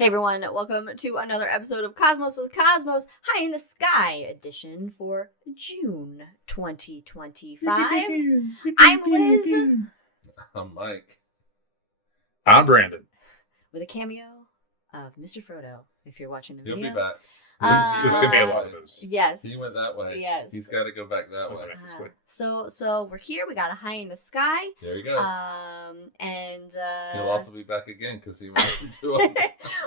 Hey everyone, welcome to another episode of Cosmos with Cosmos, High in the Sky edition for June 2025. I'm Liz. I'm Mike. I'm Brandon. With a cameo of Mr. Frodo, if you're watching the video. He'll be back. There's going to be a lot of those. Yes. He went that way. Yes. He's got to go back that way. This way. So we're here. We got a High in the Sky. There he goes. And he'll also be back again because he went to it.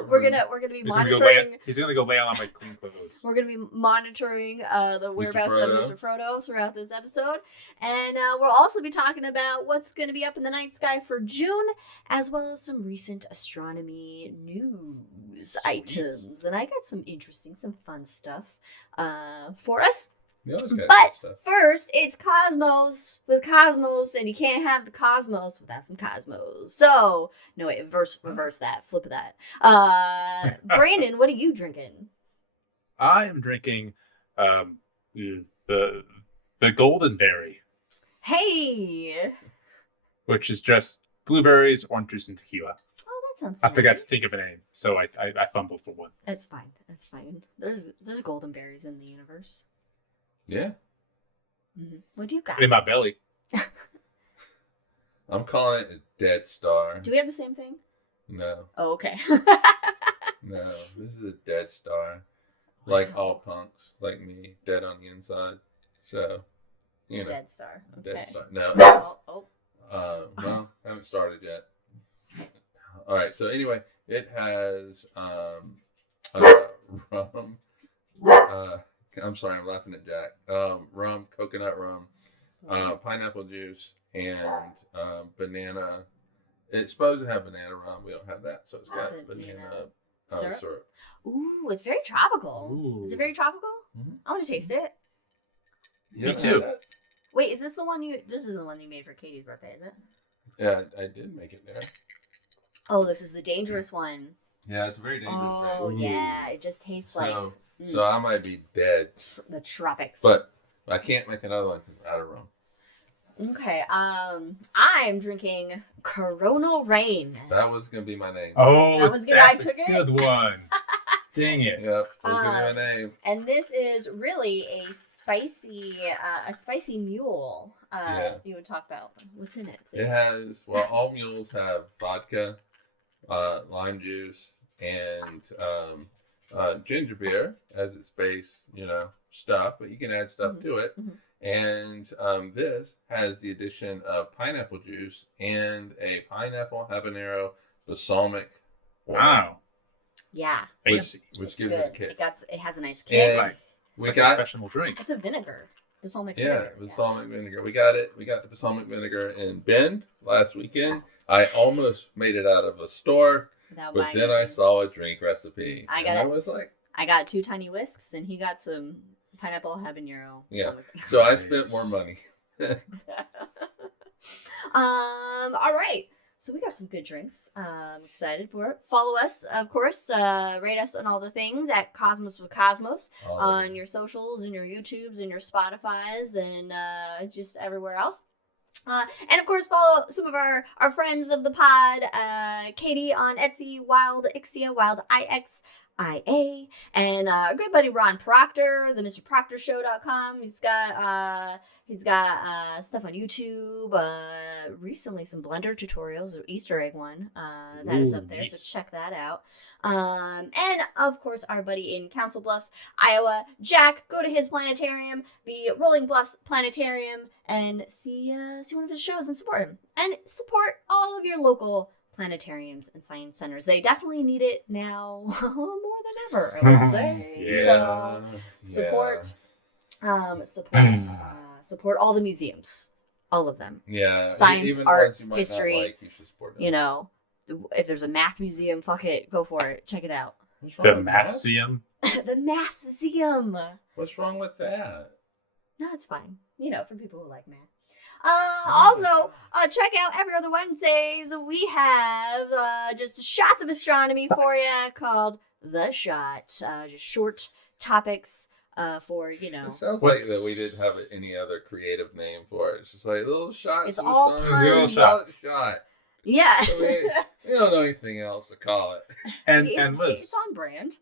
we're gonna be He's monitoring. He's going to go lay on my clean clothes. We're gonna be monitoring the whereabouts of Mr. Frodo throughout this episode, and we'll also be talking about what's gonna be up in the night sky for June, as well as some recent astronomy news items. And I got some fun stuff for us. But first, it's Cosmos with Cosmos, and you can't have the Cosmos without some Cosmos. So, no, wait, reverse that, flip that. Brandon, what are you drinking? I am drinking the Golden Berry. Hey! Which is just blueberries, orange juice, and tequila. Oh, that sounds I nice. forgot to think of a name, so I fumbled for one. That's fine. That's fine. There's golden berries in the universe. Yeah. Mm-hmm. What do you got? In my belly. I'm calling it a dead star. Do we have the same thing? No. Oh, okay. No. This is a dead star. Like all punks, like me, dead on the inside. So, you know. Dead star. Okay. Dead star. No. Oh. Well, haven't started yet. All right. So anyway, it has rum. I'm sorry, I'm laughing at Jack. Rum, coconut rum, pineapple juice, and banana. It's supposed to have banana rum. We don't have that, so it's got banana syrup. Ooh, it's very tropical. Ooh. Is it very tropical? Mm-hmm. I want to taste it. Me too. Wait, is this the one you? This is the one you made for Katie's birthday, is it? Yeah, I did make it there. Oh, this is the dangerous one. Yeah, it's a very dangerous. Oh, yeah, it just tastes like. So I might be dead. The tropics. But I can't make another one because I'm out of rum. Okay, I'm drinking Coronal Rain. That was going to be my name. Oh, that was good. That's I took it. Good one. Dang it. Yep, that was going to be my name. And this is really a spicy mule. Yeah. You would talk about what's in it, please. It has, all mules have vodka, lime juice, and ginger beer as its base, stuff, but you can add stuff to it. Mm-hmm. And this has the addition of pineapple juice and a pineapple habanero balsamic oil. Wow. Yeah. Which gives good. it a kick. It has a nice kick. Right. We Like got a professional drink. It's a vinegar. Balsamic Yeah, vinegar. balsamic vinegar. We got it. We got the balsamic vinegar in Bend last weekend. I almost made it out of a store, Without but buying then I anything. saw a drink recipe. I got and it. I was like, I got 2 tiny whisks, and he got some pineapple habanero. yeah. balsamic vinegar. So I spent more money. All right. So we got some good drinks. Excited for it. Follow us, of course. Rate us on all the things at Cosmos with Cosmos on your socials and your YouTubes and your Spotifys and just everywhere else. And of course, follow some of our friends of the pod. Katie on Etsy, Wildixia, Wildixia, and our good buddy Ron Proctor, the MrProctorShow.com. He's got stuff on YouTube. Recently, some Blender tutorials, or Easter egg one that is up there. Nice. So check that out. And of course, our buddy in Council Bluffs, Iowa, Jack. Go to his planetarium, the Rolling Bluffs Planetarium, and see one of his shows and support him. And support all of your local planetariums and science centers. They definitely need it now more than ever, I would say. Yeah. So support all the museums, all of them. Yeah. Science, even art, ones you might history, not like, you should support them. If there's a math museum, fuck it, go for it. Check it out. What's wrong The with that? Matheseum. The math museum. What's wrong with that? No, it's fine. For people who like math. Also, check out every other Wednesdays. We have just shots of astronomy for you called The Shot. Just short topics for, It sounds like that we didn't have any other creative name for it. It's just like little shot. It's all puns. Shot. Yeah. So we don't know anything else to call it. And it's Liz, on brand.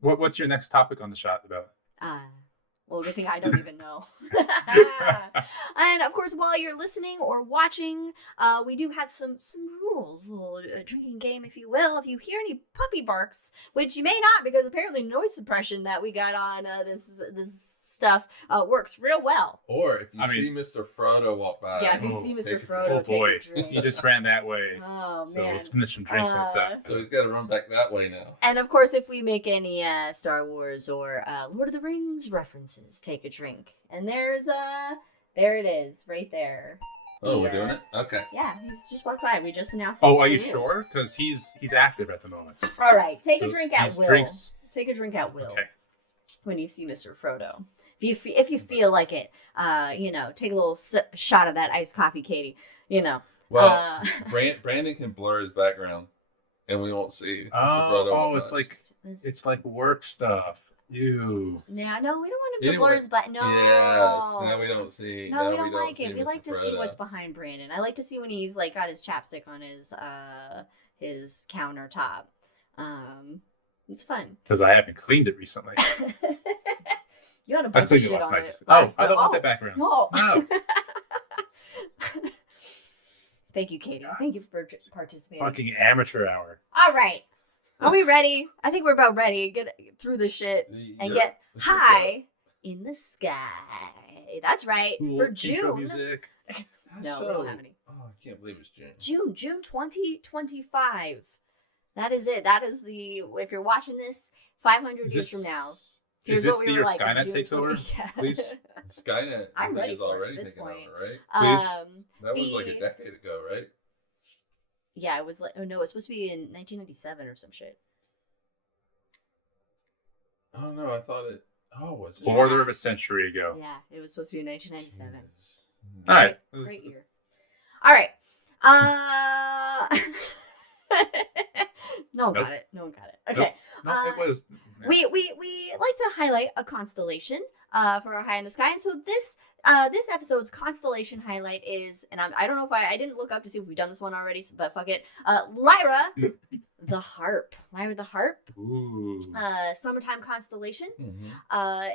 what's your next topic on the shot about? Well, good thing I don't even know. And of course, while you're listening or watching, we do have some rules, a little drinking game, if you will. If you hear any puppy barks, which you may not, because apparently noise suppression that we got on this stuff works real well. Or if you see Mr. Frodo walk by. Yeah, if you see Mr. Frodo, take a drink. He just ran that way. Oh, so man. let's finish some drinks and stuff. So he's got to run back that way now. And of course, if we make any Star Wars or Lord of the Rings references, take a drink. And there it is, right there. Oh, we're doing it? Okay. Yeah, he's just walked by. We just announced. Oh, are you sure? Because he's active at the moment. All right, take a drink at will. Drinks. Take a drink at will. Okay. When you see Mr. Frodo, if you feel like it, take a little shot of that iced coffee, Katie. Well, Brandon can blur his background, and we won't see Mr. Frodo. it's like work stuff. Ew. Yeah, no, we don't want him to blur his black. No. Yes. Now we don't see. No, we don't like it. We Mr. like to Frodo. see what's behind Brandon. I like to see when he's like got his chapstick on his countertop. It's fun. Because I haven't cleaned it recently. You had a bunch of shit on it. I don't want that background. No. No. Thank you, Katie. Thank you for participating. Fucking amateur hour. All right. Are we ready? I think we're about ready. Get through the shit and get high in the sky. That's right. Cool. For June. Music. No, we don't have any. Oh, I can't believe it's June. June 2025. That is it. That is if you're watching this 500 years from now. Is this the year Skynet takes over? Yeah. Please? Skynet, I'm ready is for already it at this taking point. over, right? Please? That was like a decade ago, right? Yeah, it was like, it was supposed to be in 1997 or some shit. Oh, no, I thought it, was it? Quarter of a century ago. Yeah, it was supposed to be in 1997. All right. Great year. All right. No one got it. No one got it. Okay. Nope. No, it was. We like to highlight a constellation for our high in the sky, and so this episode's constellation highlight is, and I don't know if I didn't look up to see if we've done this one already, but fuck it. Lyra, the harp. Lyra the harp. Ooh. Summertime constellation. Mm-hmm.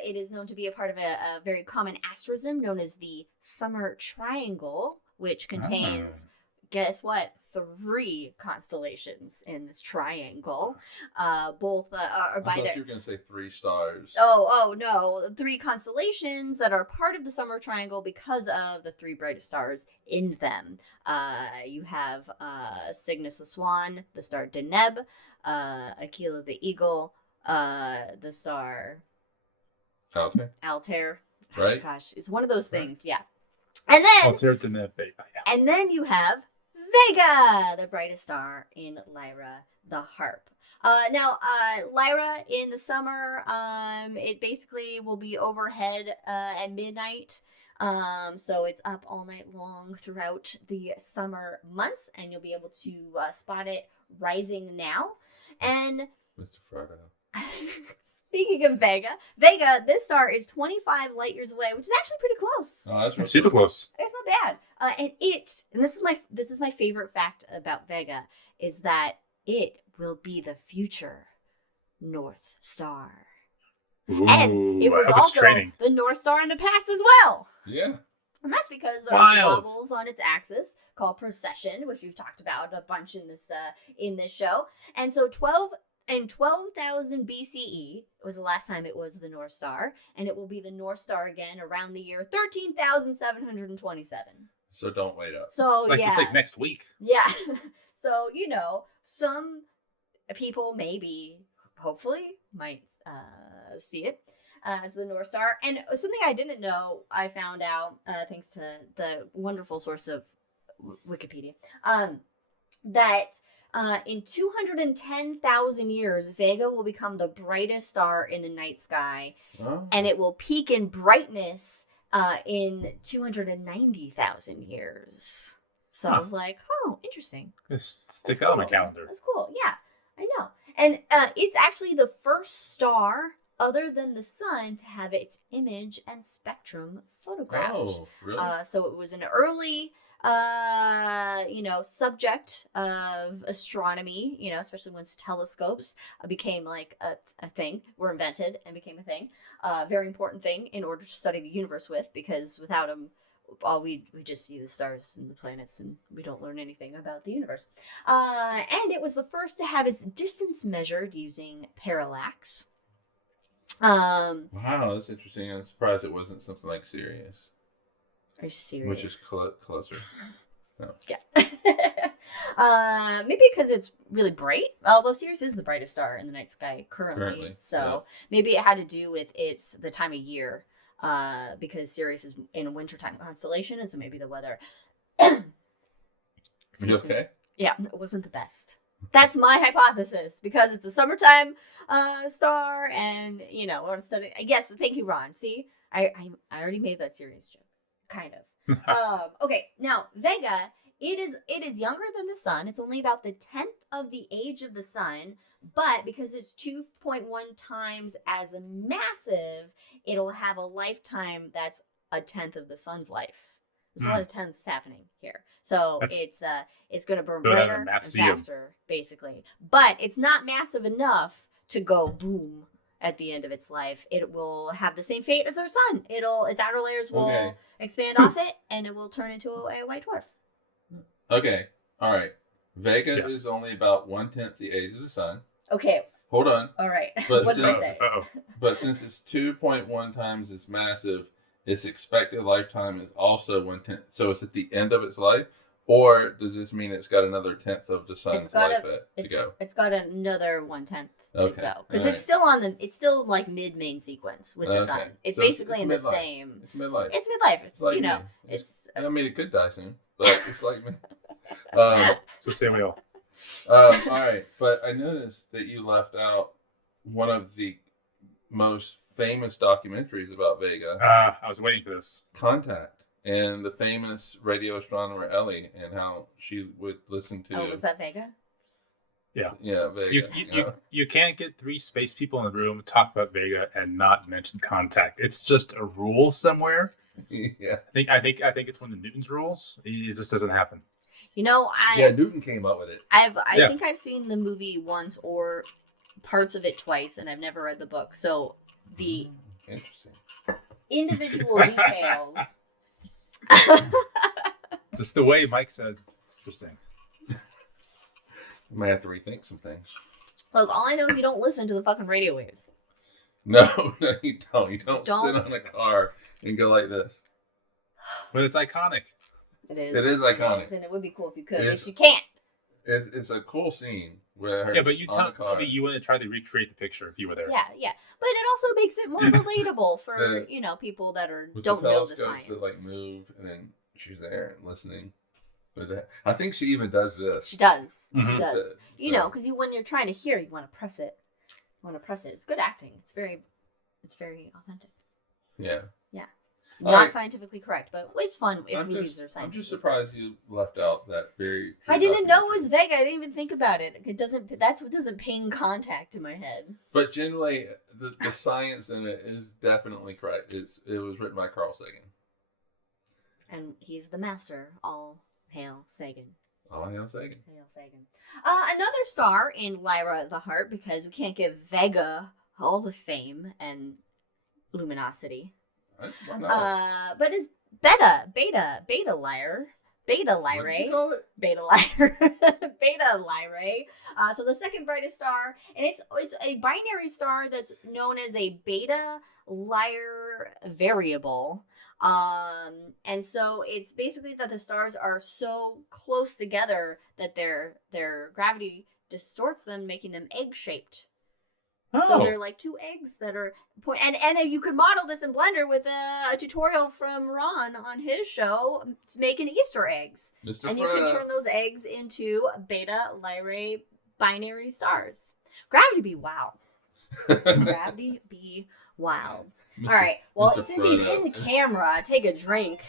It is known to be a part of a very common asterism known as the Summer Triangle, which contains, guess what? 3 constellations in this triangle. Both are by I thought you were going to say 3 stars. Oh no, 3 constellations that are part of the Summer Triangle because of the 3 brightest stars in them. You have Cygnus the Swan, the star Deneb, Aquila the Eagle, the star Altair. Right? Oh, gosh, it's one of those things, yeah. And then Altair Deneb, yeah. And then you have Vega, the brightest star in Lyra the harp. Now, Lyra in the summer, it basically will be overhead at midnight. So it's up all night long throughout the summer months, and you'll be able to spot it rising now. And Mr. Frodo. Speaking of Vega, this star is 25 light years away, which is actually pretty close. Oh, that's Super close. It's not bad. And this is my favorite fact about Vega, is that it will be the future North Star. Ooh, And it was also the North Star in the past as well. Yeah. And that's because there are wobbles on its axis called precession, which we've talked about a bunch in this show. And so 12,000 BCE was the last time it was the North Star, and it will be the North Star again around the year 13,727. So don't wait up. So it's like next week. Yeah. So, some people maybe, hopefully, might see it as the North Star. And something I didn't know, I found out thanks to the wonderful source of Wikipedia, that in 210,000 years, Vega will become the brightest star in the night sky, and it will peak in brightness in 290,000 years. So I was like, oh, interesting. Just stick it on my calendar. That's cool. Yeah, I know. And it's actually the first star other than the sun to have its image and spectrum photographed. Oh, really? So it was an early subject of astronomy, especially once telescopes became like a thing, were invented and became a thing. Very important thing in order to study the universe with, because without them, we just see the stars and the planets, and we don't learn anything about the universe. And it was the first to have its distance measured using parallax. Wow, that's interesting. I'm surprised it wasn't something like Sirius. Are you serious? Which is closer. No. Yeah. Maybe because it's really bright. Although Sirius is the brightest star in the night sky currently. So maybe it had to do with the time of year. Because Sirius is in a wintertime constellation, and so maybe the weather. You okay? Yeah, it wasn't the best. That's my hypothesis, because it's a summertime star, and we're studying. Yes, thank you, Ron. See, I already made that Sirius joke, kind of. Okay, now Vega. It is younger than the sun. It's only about the 10th of the age of the sun, but because it's 2.1 times as massive, it'll have a lifetime that's a 10th of the sun's life. There's a lot of tenths happening here. So it's going to burn brighter and faster, basically. But it's not massive enough to go boom at the end of its life. It will have the same fate as our sun. Its outer layers will expand off it, and it will turn into a white dwarf. Okay. All right. Vega is only about 1/10 the age of the sun. Okay. Hold on. All right. But what did I say? But since it's 2.1 times as massive, its expected lifetime is also 1/10. So it's at the end of its life, or does this mean it's got another 10th of the sun's life to go? It's got another 1/10 to go, because right. it's still like mid-main sequence with the sun. It's so basically it's in the same. It's midlife. It's midlife. It's like I mean, it could die soon, but it's like me. So say we all. All right, but I noticed that you left out one of the most famous documentaries about Vega. I was waiting for this. Contact, and the famous radio astronomer Ellie, and how she would listen to. Oh, was that Vega? Yeah. Yeah, Vega. You can't get three space people in the room, talk about Vega, and not mention Contact. It's just a rule somewhere. Yeah. I think it's one of Newton's rules. It just doesn't happen. Newton came up with it. I think I've seen the movie once or parts of it twice, and I've never read the book. So the interesting individual details. Just the way Mike said, interesting. I might have to rethink some things. Look, all I know is you don't listen to the fucking radio waves. No, you don't. You don't sit on a car and go like this. But it's iconic. It is. It is iconic. And it would be cool if you could, but you can't. It's a cool scene where but you tell me you want to try to recreate the picture if you were there. Yeah. But it also makes it more relatable for people that don't know the science. That like move, and then she's there and listening. But I think she even does this. She does. Mm-hmm. She does. Because when you're trying to hear, you want to press it. It's good acting. It's very authentic. Yeah. Not scientifically correct, but it's fun if movies are scientific. I'm just surprised you left out that very. I didn't know it was Vega. I didn't even think about it. That's what doesn't ping Contact in my head. But generally, the science in it is definitely correct. It was written by Carl Sagan. And he's the master. All hail Sagan. All hail Sagan. Hail Sagan. Another star in Lyra the Heart, because we can't give Vega all the fame and luminosity. But it's Beta Lyrae. Beta Lyrae. So the second brightest star, and it's a binary star that's known as a Beta Lyrae variable. And so it's basically that the stars are so close together that their gravity distorts them, making them egg-shaped. Oh. So they're like two eggs that are and you can model this in Blender with a tutorial from Ron on his show making Easter eggs. Mr. And you can turn those eggs into Beta Lyrae binary stars. Gravity be wow. Gravity be wild. All right. Well, since he's in the camera, take a drink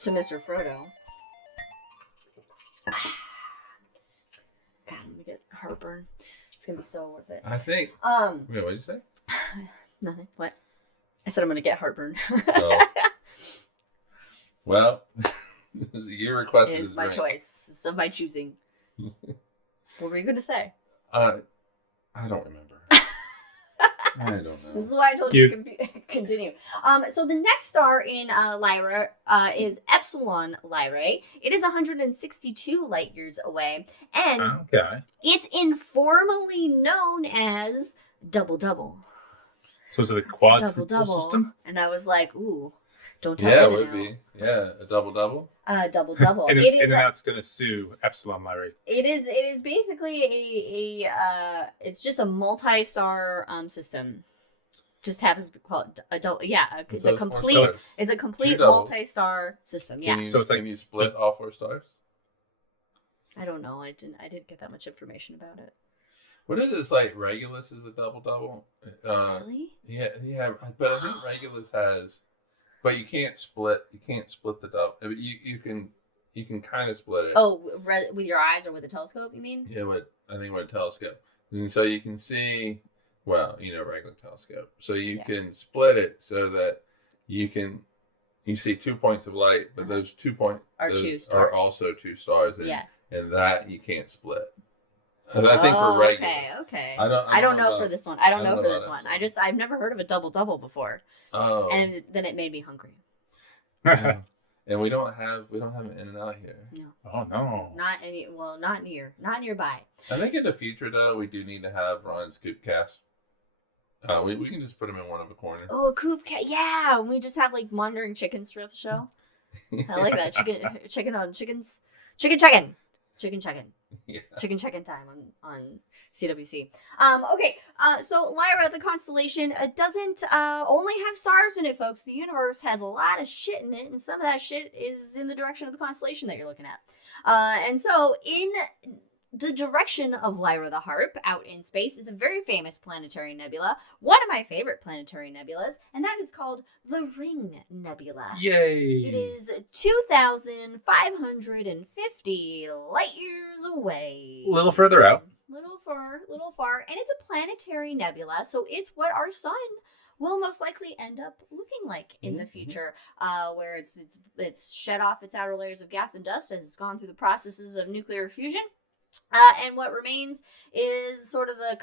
to Mr. Frodo. God, I'm gonna get heartburn. It's gonna be so worth it. I think. Wait, what did you say? Nothing. What? I said I'm gonna get heartburn. Oh. Well, You requested It is my choice. It's of my choosing. What were you going to say? I don't remember. I don't know. This is why I told you to continue. So the next star in Lyra is Epsilon Lyrae. It is 162 light years away, and it's informally known as Double Double. So is it a quad double system? And I was like, ooh, don't tell Yeah, me it would be. Yeah, a double double. Double Double. And then that's going to sue Epsilon Lyrae. It is basically it's just a multi-star system. Just happens to be called it's a complete multi-star system. Yeah. Can you split all 4 stars? I don't know. I didn't get that much information about it. What is it? It's like Regulus is a double double. Really? Yeah. But I think Regulus has. But you can't split. You can't split the double. I mean, you can kind of split it. Oh, with your eyes or with a telescope? You mean? Yeah, I think with a telescope, and so you can see. Well, regular telescope. So you can split it so that you see 2 points of light, but those 2 points are also 2 stars. And that you can't split. I think for regular. Okay. I don't know for this one. I don't know for this one. I've never heard of a double double before. Oh. And then it made me hungry. And we don't have an In-N-Out here. No. Oh no. Not nearby. I think in the future though, we do need to have Ron's Coopcast. We can just put him in one of the corners. Oh, a Coopcast. Yeah, we just have like wandering chickens throughout the show. I like that. Chicken check-in. Yeah. Chicken check-in time on CWC. Okay, so Lyra, the constellation, doesn't only have stars in it, folks. The universe has a lot of shit in it, and some of that shit is in the direction of the constellation that you're looking at. And so in the direction of Lyra the Harp, out in space, is a very famous planetary nebula, one of my favorite planetary nebulas, and that is called the Ring Nebula. Yay! It is 2,550 light years away. A little further out. Little far, and it's a planetary nebula, so it's what our sun will most likely end up looking like in the future, where it's shed off its outer layers of gas and dust as it's gone through the processes of nuclear fusion. And what remains is sort of the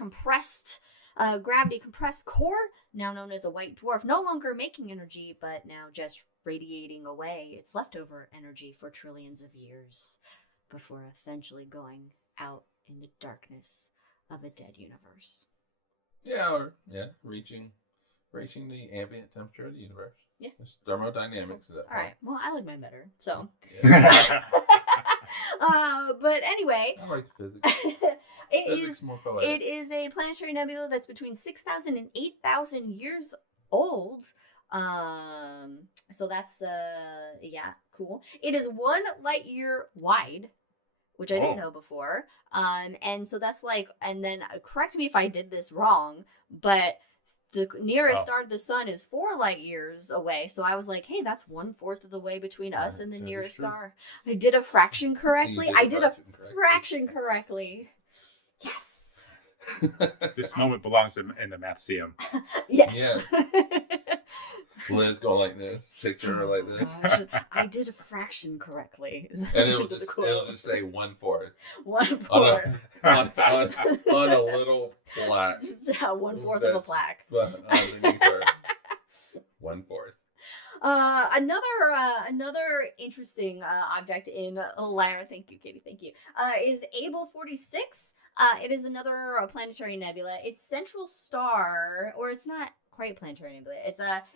gravity-compressed core, now known as a white dwarf, no longer making energy, but now just radiating away its leftover energy for trillions of years before eventually going out in the darkness of a dead universe. Reaching the ambient temperature of the universe. Yeah. There's thermodynamics of that. All right. Well, I like mine better, so. Yeah. But anyway, I like physics. It is a planetary nebula that's between 6,000 and 8,000 years old. So that's cool. It is 1 light year wide, which I didn't know before. And so that's and then correct me if I did this wrong, but the nearest star to the sun is 4 light years away. So I was like, hey, that's 1/4 of the way between us and the nearest star. I did a fraction correctly. I did a fraction correctly. Yes. This moment belongs in the Matheseum. Yes. Yeah. Liz going like this, picture her like this. I did a fraction correctly. And it'll just say 1/4. 1/4. On a little plaque. Just 1/4 of a plaque. Underneath her. 1/4. Another interesting object in Lyra, thank you, Katie, thank you, is Able 46. It is another planetary nebula. Its central star, or it's not quite a planetary nebula.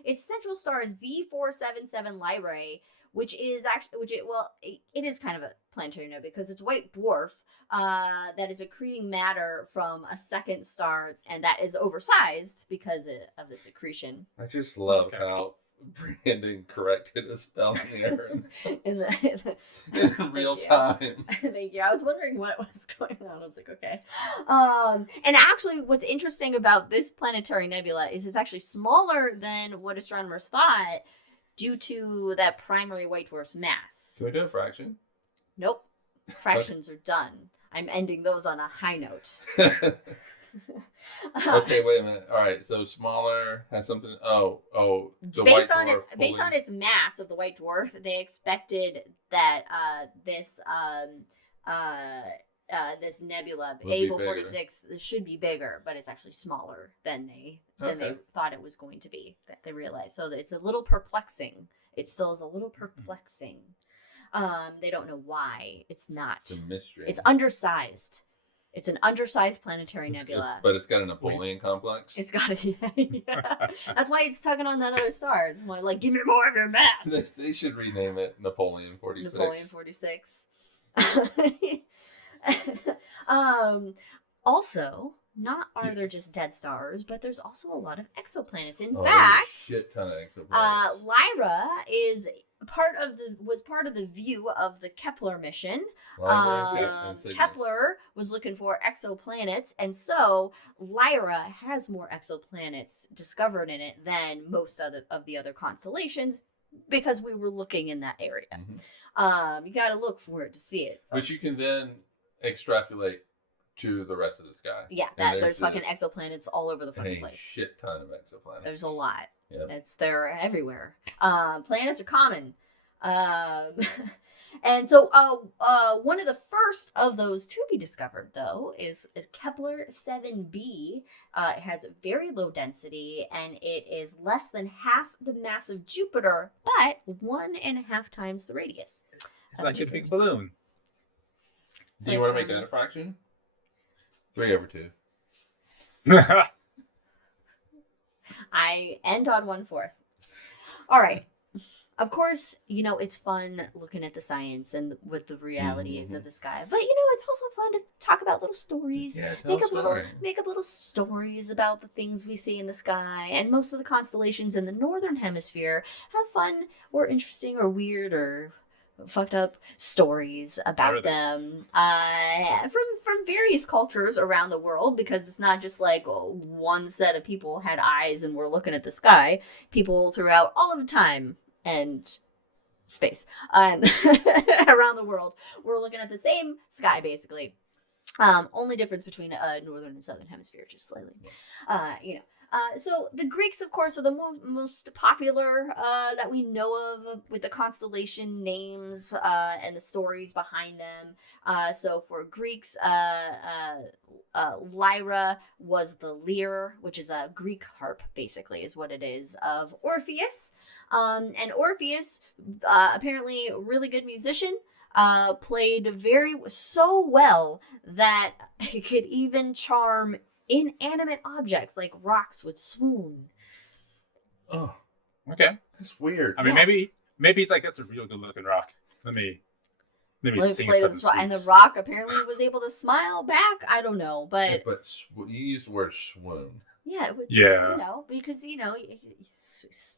Its central star is V477 Lyrae, which is it is kind of a planetary nebula because it's a white dwarf that is accreting matter from a second star, and that is oversized because of the secretion. I just love how Brandon corrected a spelling error in real time. Thank you. I was wondering what was going on. I was like, okay. And actually, what's interesting about this planetary nebula is it's actually smaller than what astronomers thought due to that primary white dwarf's mass. Can we do a fraction? Nope. Fractions are done. I'm ending those on a high note. Okay, wait a minute. All right, so smaller has something. The based white on dwarf based on fully- its mass of the white dwarf, they expected that this nebula Would be A446 should be bigger, but it's actually smaller than they Okay. thought it was going to be. That they realized, so that it's a little perplexing. It still is a little perplexing. They don't know why it's not. It's a mystery. It's undersized. It's an undersized planetary nebula. But it's got a Napoleon complex. It's got to, yeah. That's why it's tugging on that other star. It's more like, give me more of your mass. They should rename it Napoleon 46. Napoleon 46. Also, not are there just dead stars, but there's also a lot of exoplanets. In There's fact, a shit ton of exoplanets. Lyra is was part of the view of the Kepler mission. Kepler was looking for exoplanets, and so Lyra has more exoplanets discovered in it than most of the other constellations, because we were looking in that area. Mm-hmm. You got to look for it to see it. Which you can then extrapolate to the rest of the sky. Yeah, there's fucking exoplanets all over the fucking place. Shit ton of exoplanets. There's a lot. Yep. They're everywhere. Planets are common. And so one of the first of those to be discovered, though, is Kepler 7b. It has very low density, and it is less than half the mass of Jupiter, but 1.5 times the radius. It's like a big balloon. Do you want to make that a fraction? 3/2. I end on 1/4. All right. Of course, it's fun looking at the science and what the reality is of the sky. But, it's also fun to talk about little stories. Yeah, make up little stories about the things we see in the sky. And most of the constellations in the northern hemisphere have fun or interesting or weird or fucked up stories about them from various cultures around the world, because it's not just like one set of people had eyes and were looking at the sky. People throughout all of time and space around the world were looking at the same sky, basically. Only difference between northern and southern hemisphere, just slightly. So the Greeks, of course, are the most popular that we know of with the constellation names and the stories behind them. So for Greeks, Lyra was the lyre, which is a Greek harp, basically, is what it is, of Orpheus. And Orpheus, apparently a really good musician, played so well that he could even charm inanimate objects like rocks would swoon. Oh, okay, that's weird. I mean, maybe he's like, that's a real good looking rock. Let me sing it. And the rock apparently was able to smile back. I don't know, but you use the word swoon. Yeah, it would, because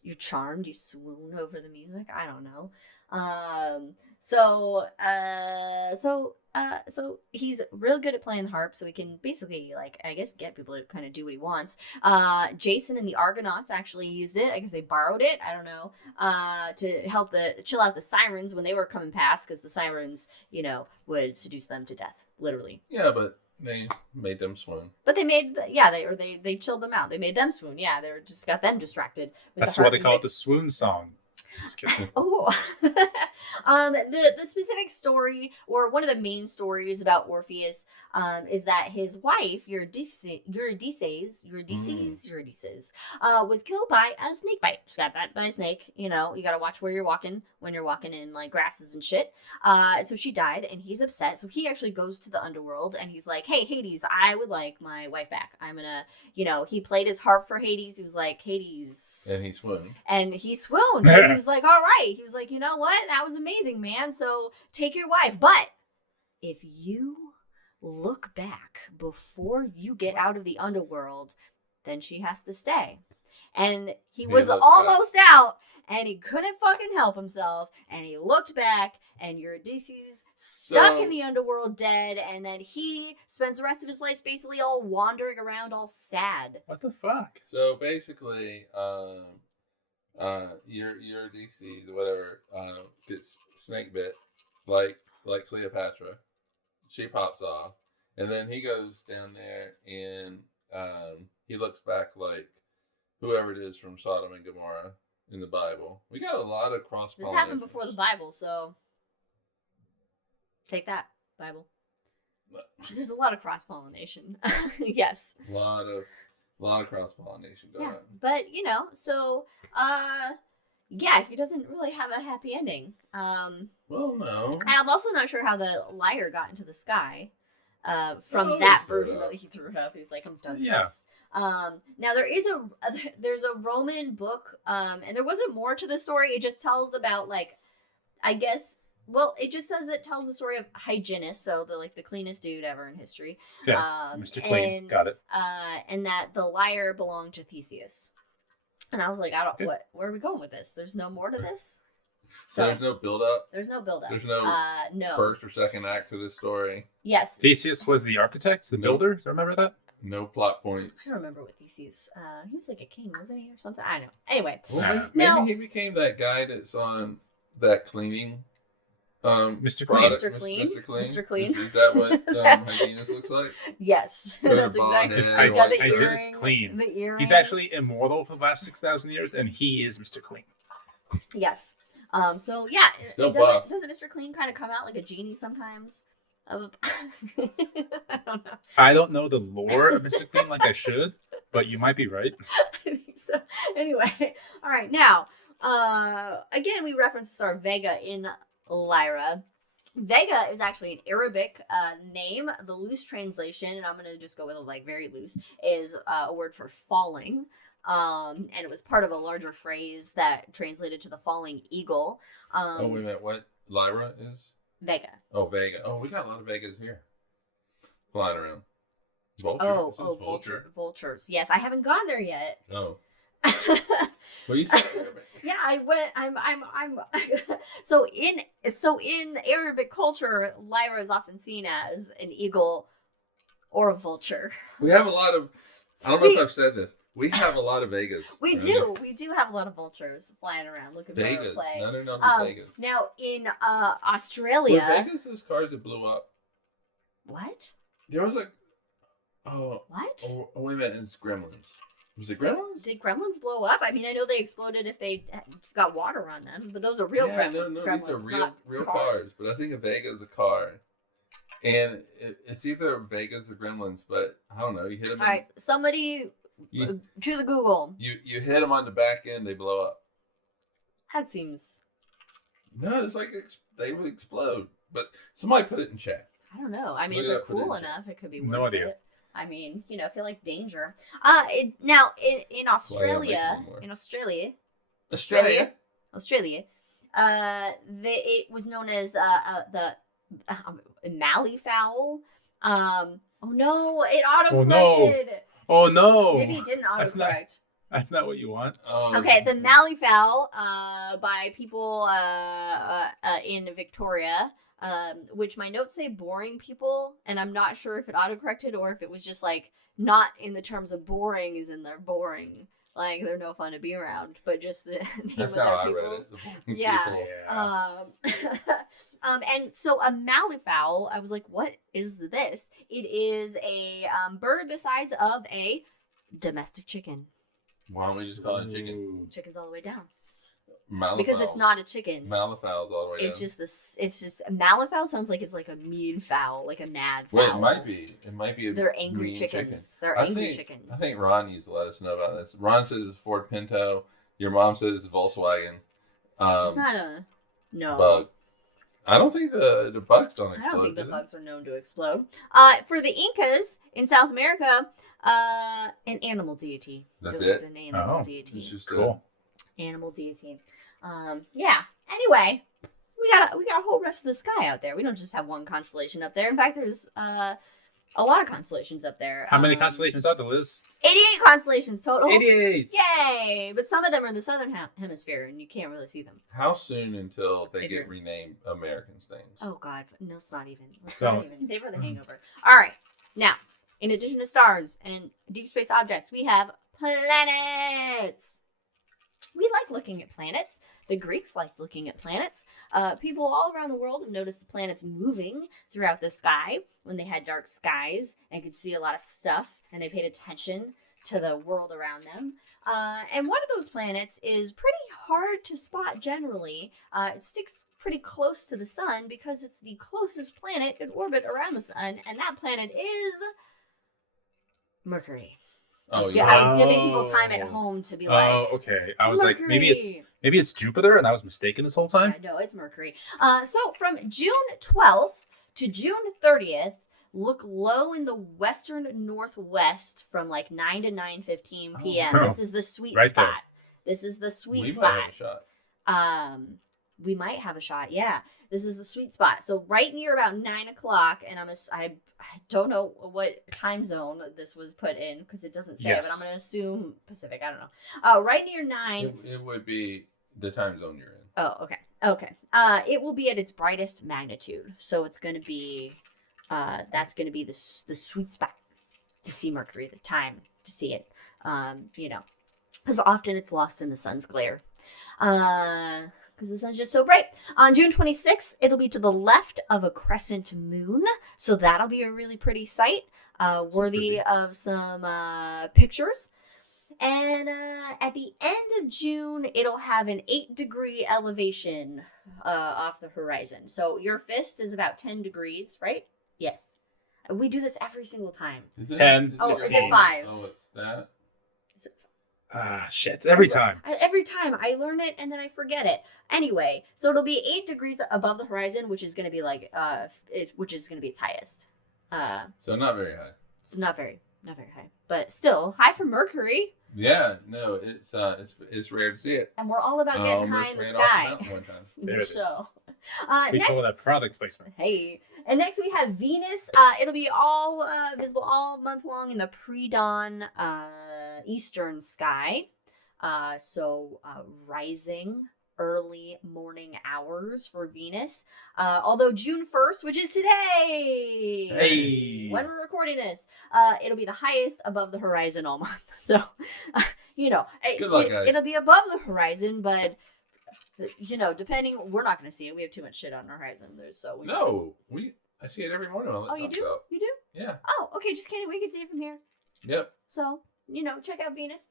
you're charmed, you swoon over the music. I don't know. So he's real good at playing the harp, so he can basically, I guess, get people to kind of do what he wants. Jason and the Argonauts actually used it. I guess they borrowed it. I don't know. To help chill out the sirens when they were coming past, because the sirens, would seduce them to death, literally. Yeah, but they made them swoon. But they chilled them out. They made them swoon. Yeah, they just got them distracted. That's why they call it the swoon song. Just kidding. Oh, the specific story, or one of the main stories about Orpheus, is that his wife, Eurydice, was killed by a snake bite. She got bit by a snake. You gotta watch where you're walking when you're walking in grasses and shit. So she died, and he's upset. So he actually goes to the underworld, and he's like, "Hey, Hades, I would like my wife back. I'm gonna," he played his harp for Hades. He was like, "Hades," and he swooned. And he was like, "All right." He was like, "You know what? That was amazing, man. So take your wife, but if you look back before you get out of the underworld, then she has to stay." And he was almost out, and he couldn't fucking help himself, and he looked back, and Eurydice stuck in the underworld dead, and then he spends the rest of his life basically all wandering around all sad. What the fuck? So basically, Eurydice, whatever, gets snake bit, like Cleopatra. She pops off, And then he goes down there and he looks back like whoever it is from Sodom and Gomorrah in the Bible. We got a lot of cross-pollination. This happened before the Bible, so take that, Bible. There's a lot of cross-pollination. Yes. A lot of cross-pollination going on. But, so, yeah, he doesn't really have a happy ending. Well, no. I'm also not sure how the liar got into the sky from He that threw it version. up. He threw it up. He's like, I'm done with Yeah. this. Now, there's a Roman book, and there wasn't more to the story. It just tells about, I guess... Well, it just says it tells the story of hygienist, so the cleanest dude ever in history. Yeah, Mr. Clean. Got it. And that the liar belonged to Theseus. And I was like, where are we going with this? There's no more to this? So there's no build-up? There's no build-up. There's no, no first or second act to this story? Yes. Theseus was the architect, the builder. Do you remember that? No plot points. I don't remember what Theseus. He was like a king, wasn't he, or something? I don't know. Anyway. Well, Now- maybe he became that guy that's on that cleaning... Mr. Clean. Mr. Clean. Mr. Clean. Is that what hygienist looks like? Yes. Got a That's bald exactly. head, It's He's got the hygienist earring. clean. The earring. He's actually immortal for the last 6,000 years, and he is Mr. Clean. Yes. So yeah, Still doesn't Mr. Clean kind of come out like a genie sometimes? I don't know. I don't know the lore of Mr. Clean like I should, but you might be right. I think so. Anyway, all right. Now, again, we reference our Vega in Lyra. Vega is actually an Arabic name. The loose translation, and I'm going to just go with it very loose, is a word for falling. And it was part of a larger phrase that translated to the falling eagle. Oh, wait a minute. What? Lyra is? Vega. Oh, Vega. Oh, we got a lot of Vegas here. Flying around. Vulture. This is Vulture. Vultures. Yes, I haven't gone there yet. Oh. Well, you said Arabic. Yeah, I went. I'm. So in Arabic culture, Lyra is often seen as an eagle or a vulture. We have a lot of... I don't know if I've said this. We have a lot of Vegas. We do. We do have a lot of vultures flying around looking for a Vegas. play. No, Vegas. Now in Were Australia. Vegas those cars that blew up? What? There was like... Oh, wait a minute. It's Gremlins. Was it Gremlins? Did gremlins blow up? I mean, I know they exploded if they got water on them, but those are real gremlins. No, these are real cars. But I think a Vega is a car. And it's either Vegas or Gremlins, but I don't know. You hit them. All right, somebody to the Google. You hit them on the back end, they blow up. That seems... No, it's like they would explode. But somebody put it in chat. I don't know. I mean, if they're cool enough, it could be worth No idea. it. I mean, I feel like danger. Now in Australia, it was known as the Mallee fowl. Oh no, it autocorrected. Oh no! Maybe it didn't autocorrect. That's not what you want. Okay, the Mallee fowl by people in Victoria. Which my notes say boring people, and I'm not sure if it autocorrected or if it was just not in the terms of boring as in they're boring, they're no fun to be around, but just the name That's of their how I peoples. read it. Yeah. And so a Mallee fowl, I was like, what is this? It is a bird the size of a domestic chicken. Why don't we just call it chicken? Chicken's all the way down. Malleefowl. Because it's not a chicken. Malleefowl's all the way down. It's just Malleefowl sounds like it's like a mean fowl, like a mad fowl. Well, it might be. It might be. They're angry mean chickens. Chicken. They're angry chickens. I think Ron needs to let us know about this. Ron says it's Ford Pinto. Your mom says it's Volkswagen. It's not a bug. I don't think the bugs don't explode. I don't think the bugs are known to explode. For the Incas in South America, an animal deity. That's it was it? an animal deity. It's just Cool. Animal deity. Yeah. Anyway, we got a whole rest of the sky out there. We don't just have one constellation up there. In fact, there's a lot of constellations up there. How many constellations are there, Liz? 88 constellations total. 88. Yay! But some of them are in the southern hemisphere, and you can't really see them. How soon until they If get you're- renamed Americans things? Oh God, no, it's not even. Let's Don't. not even. Save for the hangover. All right. Now, in addition to stars and deep space objects, we have planets. We like looking at planets The Greeks liked looking at planets. People all around the world have noticed the planets moving throughout the sky when they had dark skies and could see a lot of stuff, and they paid attention to the world around them. And one of those planets is pretty hard to spot generally. It sticks pretty close to the sun because it's the closest planet in orbit around the sun, and that planet is Mercury. Oh, Yeah, I was giving people time at home to be like, Oh, okay. I was like, maybe Mercury. it's Jupiter, and I was mistaken this whole time. Yeah, no, it's Mercury. So from June 12th to June 30th, look low in the western northwest from like 9 to 9:15 p.m. Oh, This is the sweet right spot. there. This is the sweet We spot. might have a shot. We might have a shot. Yeah, this is the sweet spot. So right near about 9 o'clock, and I don't know what time zone this was put in because it doesn't say, Yes. but I'm going to assume Pacific. I don't know. Right near 9. It would be the time zone you're in. Oh, okay. Okay. It will be at its brightest magnitude. So it's going to be, that's going to be the sweet spot to see Mercury, the time to see it. Because often it's lost in the sun's glare. Because the sun's just so bright. On June 26th, it'll be to the left of a crescent moon. So that'll be a really pretty sight, worthy of some pictures. And at the end of June, it'll have an 8-degree elevation off the horizon. So your fist is about 10 degrees, right? Yes. We do this every single time. Is it, 10, Oh, is it 15. 5? Oh, it's that? Shit. Every time. Every time I learn it and then I forget it. Anyway, so it'll be 8 degrees above the horizon, which is going to be like, which is going to be its highest. So not very high. So not very high, but still high for Mercury. Yeah, no, it's rare to see it. And we're all about getting high Almost in the ran off sky. the mountain one time. There it is. So, We next, call that product placement. hey, and next we have Venus. It'll be all visible all month long in the pre-dawn eastern sky. So rising early morning hours for Venus. Although June 1st, which is today, Hey. when we're recording this, it'll be the highest above the horizon all month. So, Good luck, guys. it'll be above the horizon, but depending, we're not going to see it. We have too much shit on our horizon. I see it every morning. On the Oh, you top do? shelf. You do? Yeah. Oh, okay. Just kidding. We can see it from here. Yep. So, check out Venus.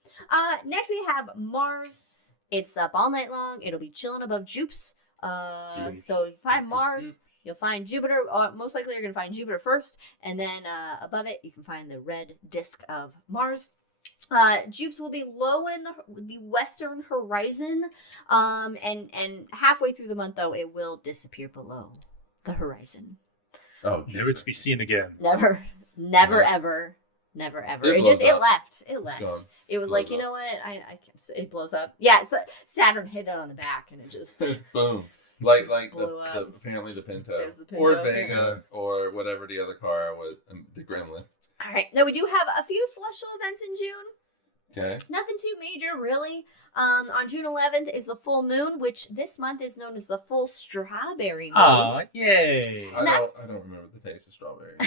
Next we have Mars. It's up all night long. It'll be chilling above Jupes. So if you find Mars, you'll find Jupiter. Most likely you're going to find Jupiter first. And then above it, you can find the red disk of Mars. Jupes will be low in the western horizon. And halfway through the month, though, it will disappear below the horizon. Oh, Never to be seen again. Never, Yeah. ever. Never ever. It It blows just up. It left. gone. It was Blows like, you up. know what? It blows up. Yeah, it's Saturn hit it on the back and it just Boom. Like blew up. apparently the Pinto. There's the Pinto, Or yeah. Vega or whatever the other car was, the Gremlin. all right. Now we do have a few celestial events in June. Okay. Nothing too major, really. On June 11th is the full moon, which this month is known as the full strawberry moon. Aw, yay. And that's- I don't remember the taste of strawberries.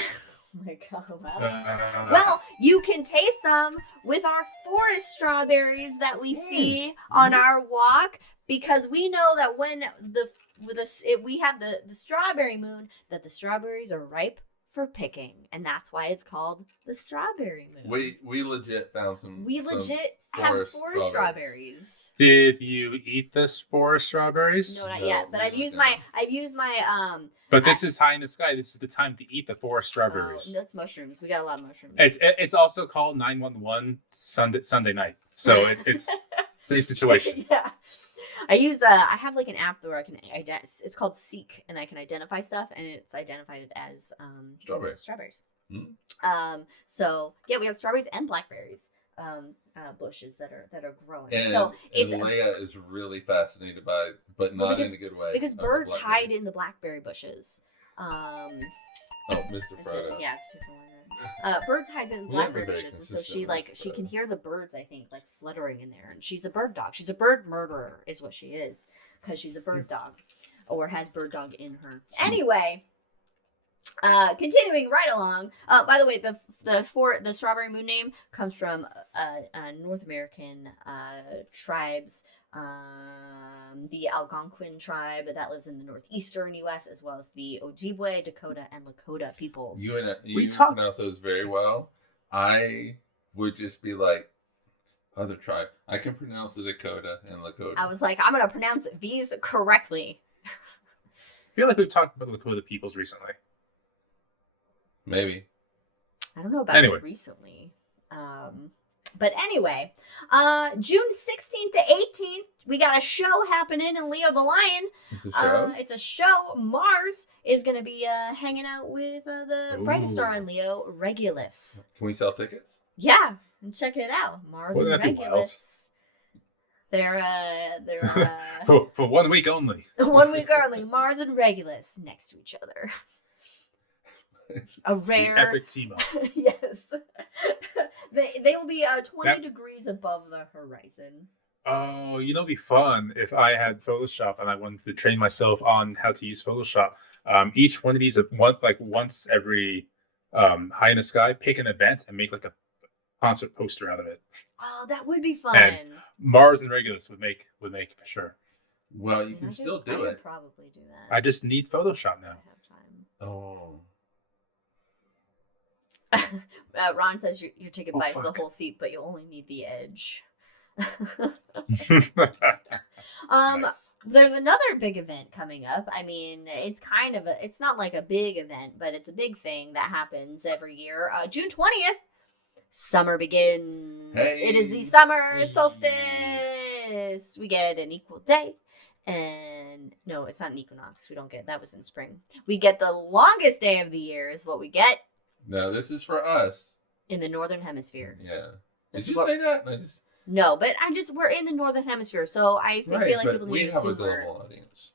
Oh my god! Wow. Uh, Well, you can taste some with our forest strawberries that we see on our walk, because we know that when we have the strawberry moon, that the strawberries are ripe for picking, and that's why it's called the strawberry moon. we legit found some. We some legit have forest forest strawberries. Did you eat this forest strawberries? No, not No, yet. But we I've used haven't. my But this is high in the sky. This is the time to eat the forest strawberries. that's mushrooms. We got a lot of mushrooms. It's also called 911 Sunday night. So it's safe situation. Yeah. I have like an app where I can it's called Seek, and I can identify stuff, and it's identified as strawberries. So yeah, we have strawberries and blackberries bushes that are growing. And, so it's and Leia is really fascinated by, but not because- in a good way. because of the birds blackberry. hide in the blackberry bushes. Oh, Mr. Is it- Frodo. yeah, it's too far. Birds hide in We have a blackberry very bushes, and so consistent she Mr. can Frodo. hear the birds. I think like fluttering in there, and she's a bird dog. She's a bird murderer, is what she is, because she's a bird dog, or has bird dog in her. Anyway, Continuing right along. By the way, the strawberry moon name comes from North American tribes. The Algonquin tribe that lives in the northeastern U.S., as well as the Ojibwe, Dakota, and Lakota peoples. You pronounce those very well. I would just be like, other tribe. I can pronounce the Dakota and Lakota. I was like, I'm going to pronounce these correctly. I feel like we've talked about Lakota peoples recently. Maybe. I don't know about recently. But anyway, June 16th to 18th, we got a show happening in Leo the Lion. It's a show? It's a show. Mars is going to be hanging out with the brightest star in Leo, Regulus. Can we sell tickets? Yeah, and check it out. Mars and Regulus. They're for 1 week only. 1 week only. Mars and Regulus next to each other. A rare the epic team up. Yes. they will be 20 degrees above the horizon. Oh, it'd be fun if I had Photoshop and I wanted to train myself on how to use Photoshop. Each one of these, once every high in the sky, pick an event and make like a concert poster out of it. Oh, that would be fun. And Mars and Regulus would make for sure. Well, you can still do it. Probably do that. I just need Photoshop now. I have time. Oh. Ron says your ticket buys the whole seat, but you only need the edge. Nice. There's another big event coming up. I mean, it's not like a big event, but it's a big thing that happens every year. June 20th, summer begins. Hey. It is the summer solstice. We get an equal day. And no, it's not an equinox. We don't get that. Was in spring. We get the longest day of the year is what we get. No, this is for us. In the northern hemisphere. Yeah. Did you say that? No, but we're in the northern hemisphere, so I feel like people need to assume we have a global audience.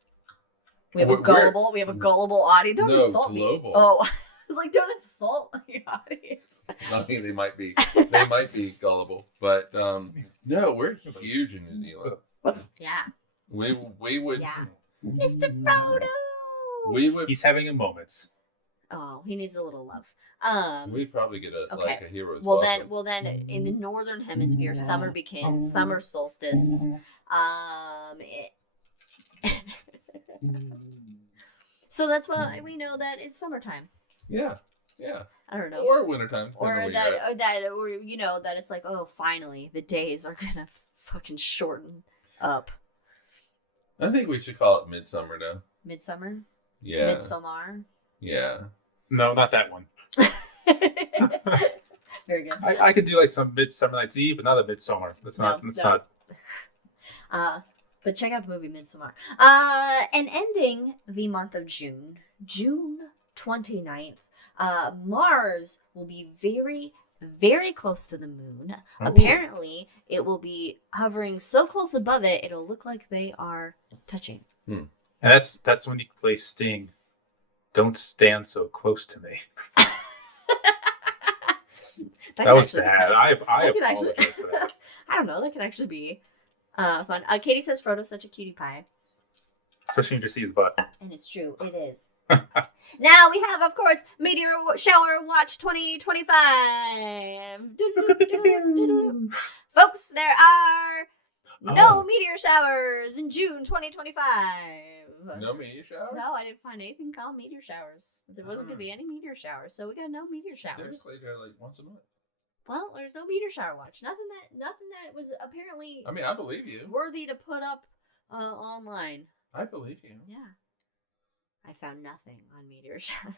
We have a gullible audience. Don't insult global. me. Oh, I was like, don't insult your audience. I think they might be gullible, but no, we're huge in New Zealand. Yeah. We would. Yeah. Mr. Frodo. We would. He's having a moment. Oh, he needs a little love. We'd probably get a hero's welcome. Well then, in the northern hemisphere, summer begins. Summer solstice. So that's why we know that it's summertime. Yeah. I don't know. Or wintertime. Or that it's like, oh, finally, the days are gonna fucking shorten up. I think we should call it midsummer now. Midsummer? Yeah. Midsommar? Yeah. No, not that one. Very good. I could do like some Midsummer Night's Eve, but not a Midsummer. Not. But check out the movie Midsommar. And ending the month of June 29th, Mars will be very, very close to the moon. Oh. Apparently, it will be hovering so close above it, it'll look like they are touching. And that's when you play Sting. Don't stand so close to me. that was bad. I apologize for that. I don't know. That could actually be fun. Katie says Frodo's such a cutie pie. Especially when you see his butt. And it's true. It is. Now we have, of course, Meteor Shower Watch 2025. Folks, there are no meteor showers in June 2025. No meteor showers? No, I didn't find anything called meteor showers. There wasn't going to be any meteor showers, so we got no meteor showers. They're like once a month. Well, there's no meteor shower watch. Nothing that was apparently. I mean, I believe you. Worthy to put up online. I believe you. Yeah. I found nothing on meteor shower.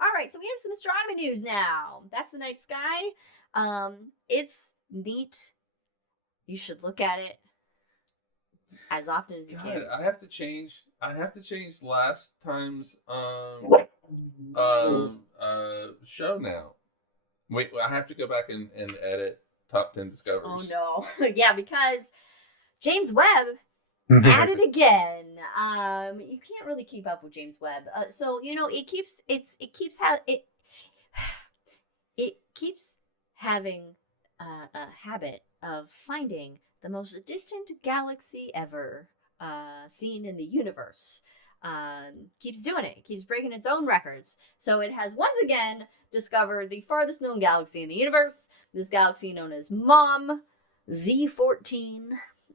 All right, so we have some astronomy news now. That's the night sky. It's neat. You should look at it as often as you can. I have to change last time's show now. Wait, I have to go back and edit top 10 discoveries. Oh no. Yeah, because James Webb at it again. You can't really keep up with James Webb. So it keeps having a habit of finding the most distant galaxy ever seen in the universe. keeps doing it. It keeps breaking its own records. So it has once again discovered the farthest known galaxy in the universe. This galaxy known as Mom Z14.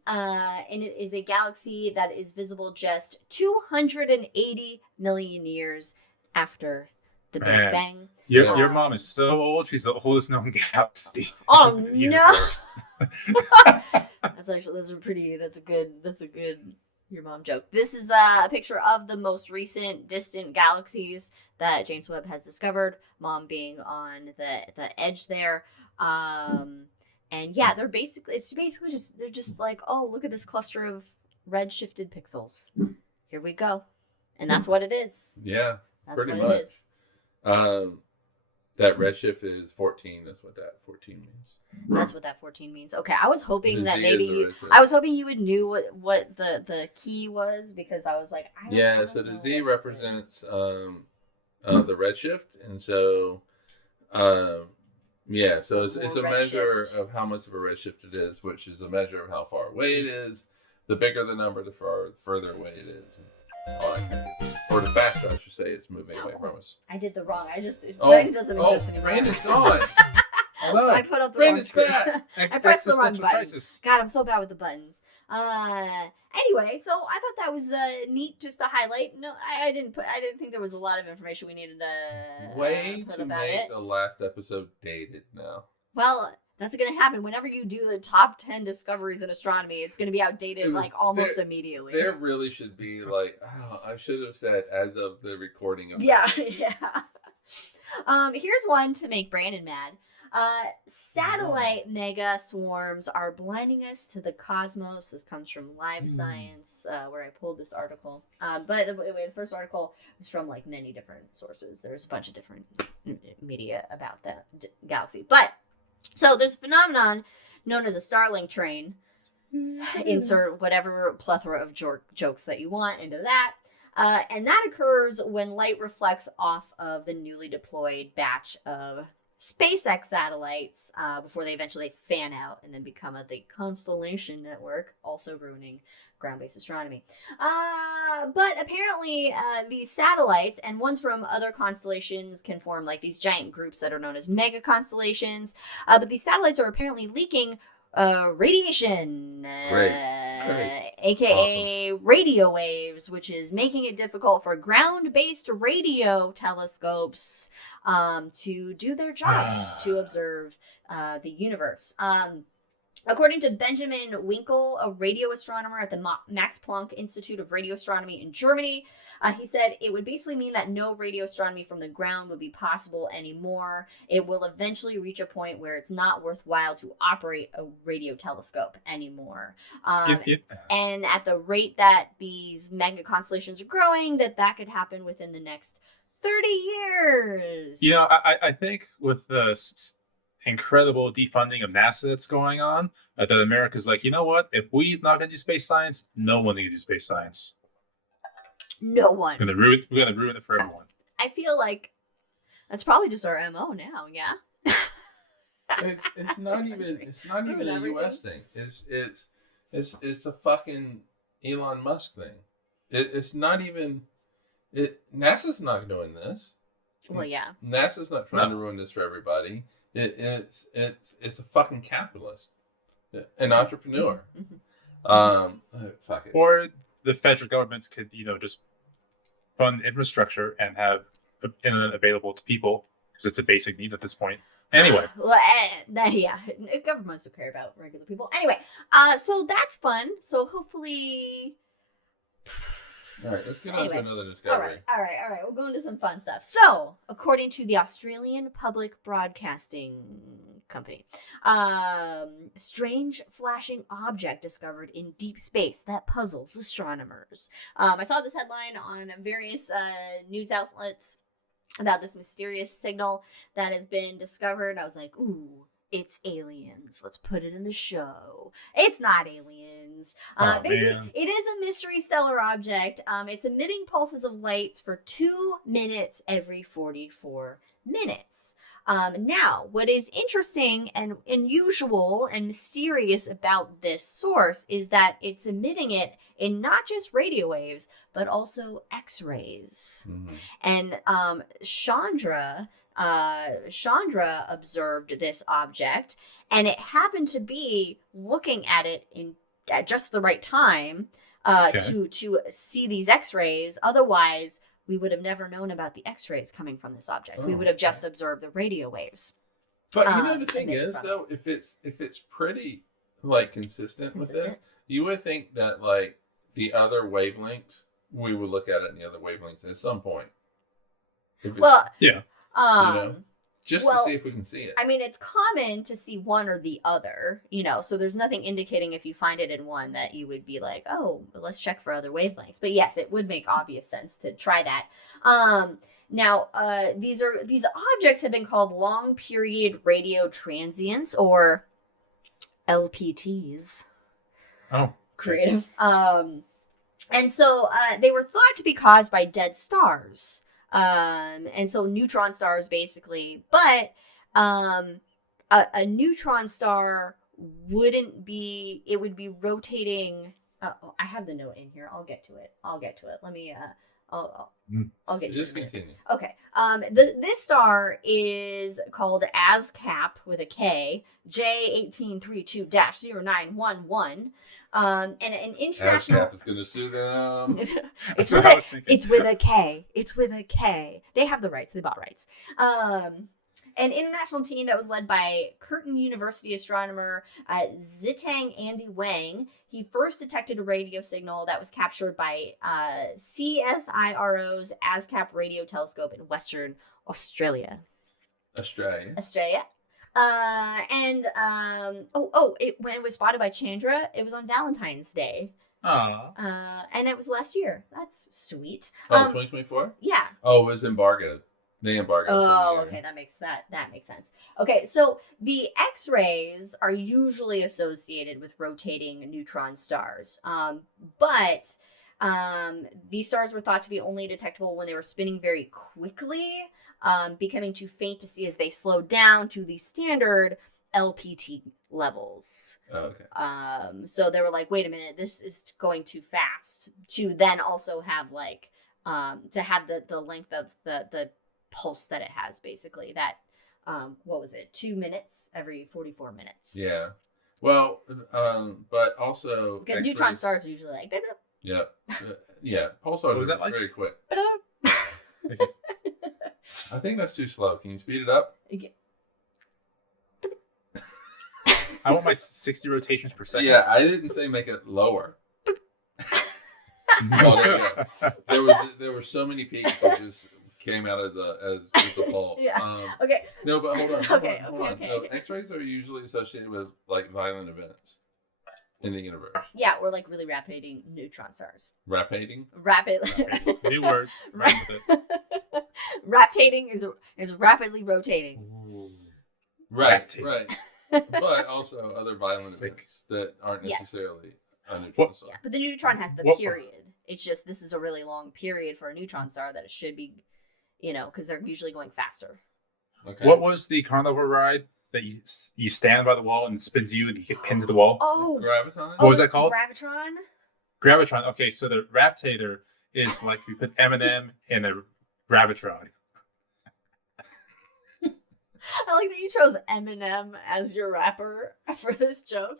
And it is a galaxy that is visible just 280 million years after the Big Bang. Your mom is so old; she's the oldest known galaxy. Oh in the no! universe. That's a good your mom joke. This is a picture of the most recent distant galaxies that James Webb has discovered. Mom being on the edge there. And yeah, they're basically just like, oh, look at this cluster of red shifted pixels. Here we go. And that's what it is. Yeah, that's pretty what much. It is. That redshift is 14. That's what that 14 means. That's what that 14 means. Okay, I was hoping that Z maybe is the redshift. I was hoping you would knew what the key was, because I was like, I don't so know the Z what represents the redshift, and so so it's a measure of how much of a redshift it is, which is a measure of how far away it is. The bigger the number, the further away it is. Or the faster, I should say, it's moving away from us. I did the wrong. Brandon doesn't exist anymore. Brandon's gone. I put up the Brandon's wrong back. I pressed the wrong button. Crisis. God, I'm so bad with the buttons. Anyway, so I thought that was neat just to highlight. No, I didn't think there was a lot of information we needed to Way put to about make it. the last episode dated now. Well, that's going to happen whenever you do the top 10 discoveries in astronomy. It's going to be outdated almost immediately. There really should be I should have said as of the recording of yeah. Here's one to make Brandon mad. Satellite mega swarms are blinding us to the cosmos. This comes from Live Science, where I pulled this article. But the first article was from many different sources. There's a bunch of different media about that galaxy. But so there's a phenomenon known as a Starling train. Insert whatever plethora of jokes that you want into that. And that occurs when light reflects off of the newly deployed batch of SpaceX satellites before they eventually fan out and then become the Constellation Network, also ruining ground-based astronomy. But apparently these satellites and ones from other constellations can form these giant groups that are known as mega constellations. But these satellites are apparently leaking radiation, Great. aka radio waves, which is making it difficult for ground-based radio telescopes to do their jobs, to observe the universe. According to Benjamin Winkel, a radio astronomer at the Max Planck Institute of Radio Astronomy in Germany, he said it would basically mean that no radio astronomy from the ground would be possible anymore. It will eventually reach a point where it's not worthwhile to operate a radio telescope anymore. And at the rate that these mega constellations are growing, that could happen within the next 30 years. I think with the incredible defunding of NASA that's going on, that America's like, you know what? If we're not going to do space science, no one's going to do space science. No one. We're going to ruin it for everyone. I feel like that's probably just our MO now. Yeah. It's not even a US thing. It's a fucking Elon Musk thing. It's not even. NASA's not doing this. Well, yeah. NASA's not trying to ruin this for everybody. It's a fucking capitalist, an entrepreneur. Fuck it. Or the federal governments could, just fund infrastructure and have internet available to people because it's a basic need at this point. Anyway. Well, governments don't care about regular people. Anyway, so that's fun. So hopefully. All right, let's get on to another discovery. All right. We'll go into some fun stuff. So, according to the Australian Public Broadcasting Company, strange flashing object discovered in deep space that puzzles astronomers. I saw this headline on various news outlets about this mysterious signal that has been discovered. I was like, ooh, it's aliens. Let's put it in the show. It's not aliens. Basically, it is a mystery stellar object. It's emitting pulses of light for 2 minutes every 44 minutes. Now, what is interesting and unusual and mysterious about this source is that it's emitting it in not just radio waves, but also X-rays. Mhm. And Chandra observed this object, and it happened to be looking at it at just the right time to see these X-rays. Otherwise, we would have never known about the X-rays coming from this object. We would have just observed the radio waves. But you know, the thing is, though, if it's pretty like consistent with this, you would think that like the other wavelengths, we would look at it in the other wavelengths at some point. Well, yeah. You know, just to see if we can see it. I mean, it's common to see one or the other, you know, so there's nothing indicating if you find it in one that you would be like, oh, let's check for other wavelengths. But yes, it would make obvious sense to try that. Now, these objects have been called long period radio transients, or LPTs. Oh, creative. And so they were thought to be caused by dead stars. And so neutron stars basically, but a neutron star would be rotating. I have the note in here. I'll get to it. Let me I'll get to it. Just continue. Okay. This star is called ASCAP with a K, J1832-0911. And an international. ASCAP is going to sue them. It's with a K. It's with a K. They have the rights. They bought rights. An international team that was led by Curtin University astronomer Zitang Andy Wang. He first detected a radio signal that was captured by CSIRO's ASCAP radio telescope in Western Australia. Australia. When it was spotted by Chandra, it was on Valentine's Day. And it was last year. That's sweet. 2024? Yeah. Oh, it was embargoed. They embargoed. Oh, okay, that makes sense. Okay, so the X-rays are usually associated with rotating neutron stars, but these stars were thought to be only detectable when they were spinning very quickly, becoming too faint to see as they slowed down to the standard LPT levels. Oh, okay. So they were like, wait a minute, this is going too fast to then also have like to have the length of the pulse that it has, basically. That what was it, 2 minutes every 44 minutes? Yeah. Well, but also because X-rays, neutron stars are usually like yeah, pulsars was that are like? very quick. I think that's too slow. Can you speed it up? I want my 60 rotations per second. Yeah, I didn't say make it lower. There were so many peaks that just came out as just a pulse. Yeah. Okay. No, but hold on. Okay. No, X-rays are usually associated with like violent events in the universe. Yeah, or like really rapid neutron stars. Rapiding? Rapid. New words. Rhyme with it. Raptating is rapidly rotating. Ooh. Right. But also other violent events that aren't necessarily a neutron star. Yeah, but the neutron has the period. It's just this is a really long period for a neutron star that it should be, because they're usually going faster. Okay. What was the carnival ride that you stand by the wall and it spins you and you get pinned to the wall? Oh, Graviton? What was that called? Gravitron. Gravitron. Okay, so the Raptator is like we put Eminem in a Gravitron. I like that you chose Eminem as your rapper for this joke.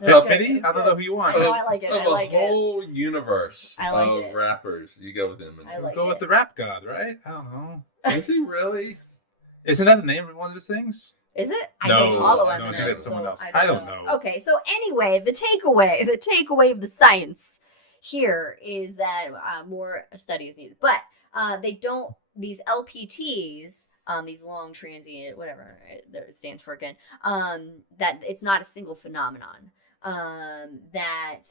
Pity? I don't know who you want. I like it. Of a whole universe of rappers, you go with Eminem. I like Go with the rap god, right? I don't know. Is he really? Isn't that the name of one of his things? Is it? I No, don't follow I Eminem. don't think it's someone else. I don't know. Okay, so anyway, the takeaway of the science here is that more study is needed. But these LPTs, these long transient, whatever it stands for again, that it's not a single phenomenon. That